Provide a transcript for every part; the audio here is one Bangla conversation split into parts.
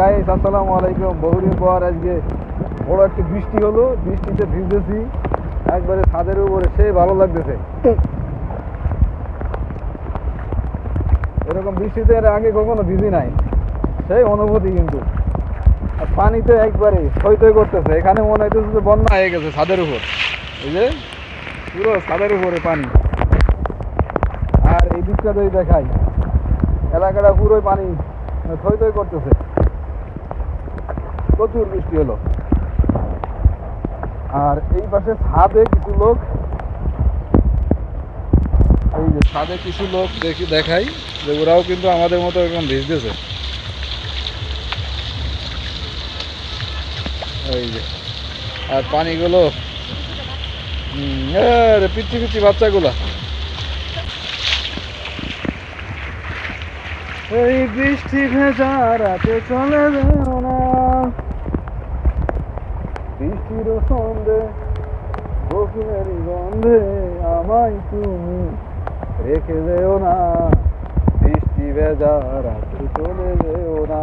গাইস আসসালামু আলাইকুম। বহুদিন পর আজকে বড় একটি বৃষ্টি হলো। বৃষ্টিতে ভিজতেছি একবারে ছাদের উপরে ভালো লাগতেছে। এরকম বৃষ্টিতে এর আগে কখনো ভিজি নাই। সেই অনুভূতি কিন্তু। আর পানিতে একবারে থই করতেছে। এখানে মনে হইতেছে যে বন্যা হয়ে গেছে ছাদের উপর। এই যে, পুরো ছাদের উপরে পানি। আর এই দিকটা দেখাই, এলাকাটা পুরোই পানি মানে থই থই করতেছে। প্রচুর বৃষ্টি হলো। আর এই পাশে ছাদে কিছু লোক। এই যে ছাদে কিছু লোক দেখি দেখাই, যে ওরাও কিন্তু আমাদের মতো এরকম ভিজতেছে। এই যে, আর পানিগুলো পিচ্ছি পিচ্ছি বাচ্চাগুলা। এই বৃষ্টি ভেজা রাতে চলে যেও না। বৃষ্টির সন্ধে বকুলের গন্ধে আমায় তুমি রেখে দেও না। বৃষ্টি ভেজা রাতে চলে যেও না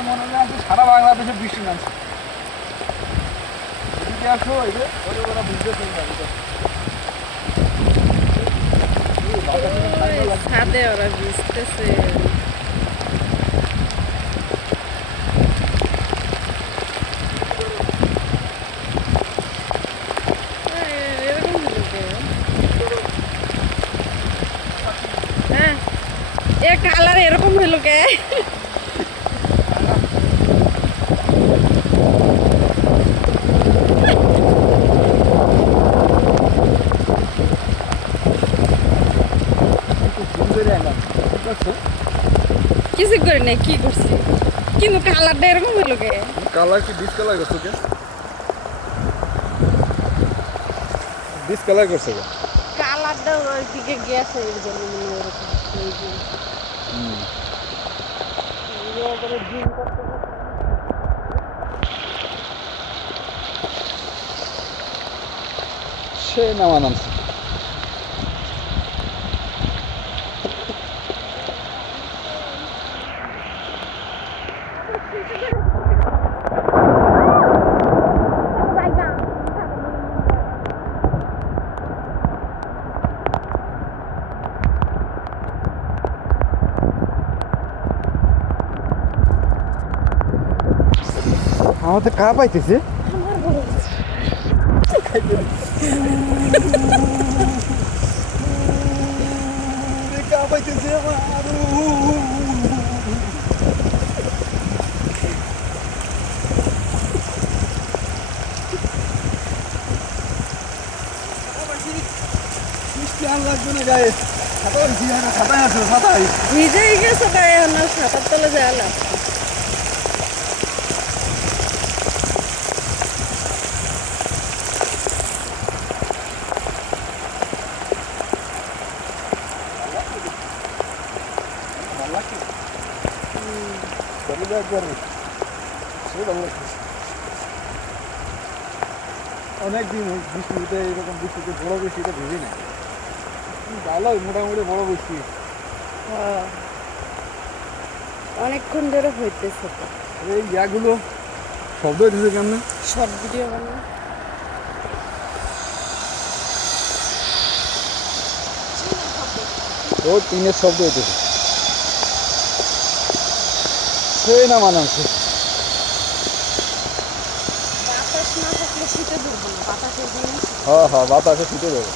আমার মনে হয় সারা বাংলাদেশে বৃষ্টি নামছে। এদিকে আসো যে ওই ওরা লাগছে। ছাদে ওরা ভিজতেছে হ্যাঁ কালার এরকম হলো কে একটু zoom করে আনলাম। ঠিক আছে? কিছু করি নাই কি করছি? কিন্তু কালারটা এরকম হলো কে? কালার কি ডিসকালার করছ কে? ডিসকালার করছে কে? কালারটা ওই দিকে গেছে এর জন্য মনে এরকম। এই যে ইয়ে করে zoom করতে করতে সে নামা নামছে। আমার তো কা পাইতেছে কা পাইতেছে? আমার মিষ্টি আর লাগবে না গায়ে ছাতা হয়েছি ছাতায় আছে ছাতায় ভিজেই গেছে তাই এখন সাঁতার তলে যায় না ভালো লাগছে চলে যায় একবারে লাগছে অনেকদিন বৃষ্টিতে এরকম বৃষ্টিতে বড় বৃষ্টিতে ভেবে না ভালোই মোটামুটি বড় বৃষ্টি। অনেকক্ষণ ধরে হইতেছে এই ইয়াগুলো শব্দ হইতেছে কেমন? শর্ট ভিডিও বানানো। ও টিনের শব্দ হইতেছে। সেই না মানাচ্ছে বাতাস না থাকলে শীতে বাতাসের জন্য হ্যাঁ হ্যাঁ বাতাসে শীতে যাবে